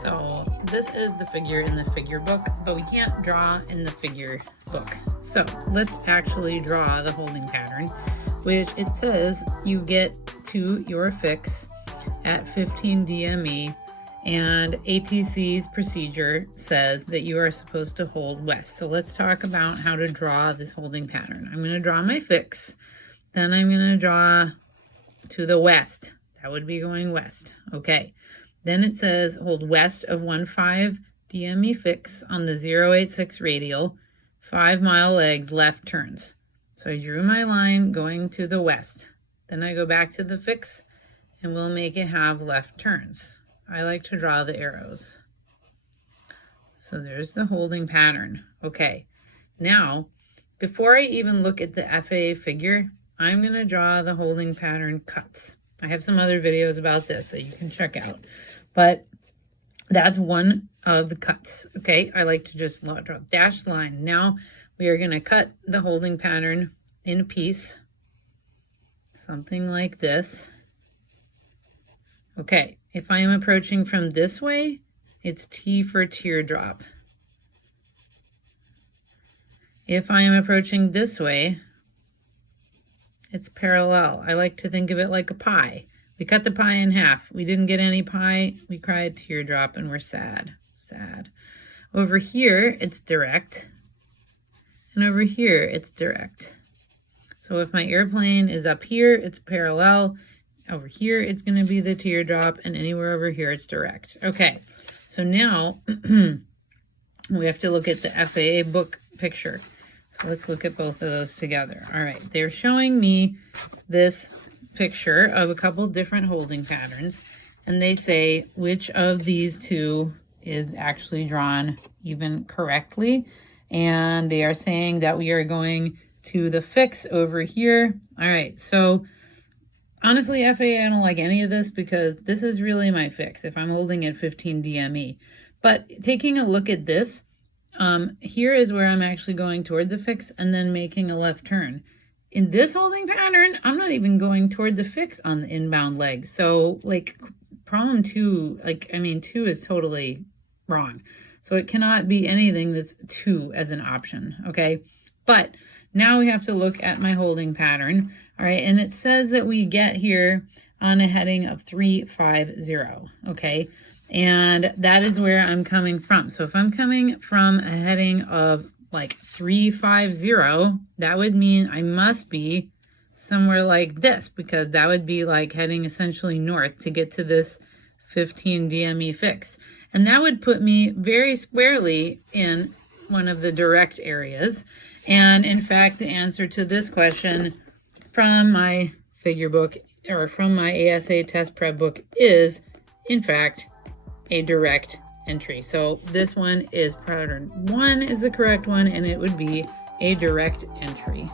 So this is the figure in the figure book, but we can't draw in the figure book. So let's actually draw the holding pattern, which it says you get to your fix at 15 DME, and ATC's procedure says that you are supposed to hold west. So let's talk about how to draw this holding pattern. I'm going to draw my fix, then I'm going to draw to the west. That would be going west. Okay. Then it says hold west of 15 DME fix on the 086 radial, 5 mile legs, left turns. So I drew my line going to the west. Then I go back to the fix and we'll make it have left turns. I like to draw the arrows. So there's the holding pattern. Okay. Now, before I even look at the FAA figure, I'm going to draw the holding pattern cuts. I have some other videos about this that you can check out, but that's one of the cuts. Okay, I like to just draw a dashed line. Now we are going to cut the holding pattern in a piece, something like this. Okay, if I am approaching from this way, it's T for teardrop. If I am approaching this way, it's parallel. I like to think of it like a pie. We cut the pie in half. We didn't get any pie. We cried teardrop and we're sad. Sad. Over here, it's direct. And over here, it's direct. So if my airplane is up here, it's parallel. Over here, it's going to be the teardrop. And anywhere over here, it's direct. Okay. So now we have to look at the FAA book picture. So let's look at both of those together. All right, they're showing me this picture of a couple different holding patterns, and they say which of these two is actually drawn even correctly. And they are saying that we are going to the fix over here. All right, so honestly, FAA, I don't like any of this because this is really my fix if I'm holding at 15 DME. But taking a look at this, here is where I'm actually going toward the fix and then making a left turn. In this holding pattern, I'm not even going toward the fix on the inbound leg. So like problem 2, two is totally wrong. So it cannot be anything that's 2 as an option, okay? But now we have to look at my holding pattern, all right? And it says that we get here on a heading of 350, okay? And that is where I'm coming from. So if I'm coming from a heading of like 350, that would mean I must be somewhere like this, because that would be like heading essentially north to get to this 15 DME fix. And that would put me very squarely in one of the direct areas. And in fact, the answer to this question from my figure book or from my ASA test prep book is, in fact, a direct entry. So this one is pattern 1 is the correct one, and it would be a direct entry.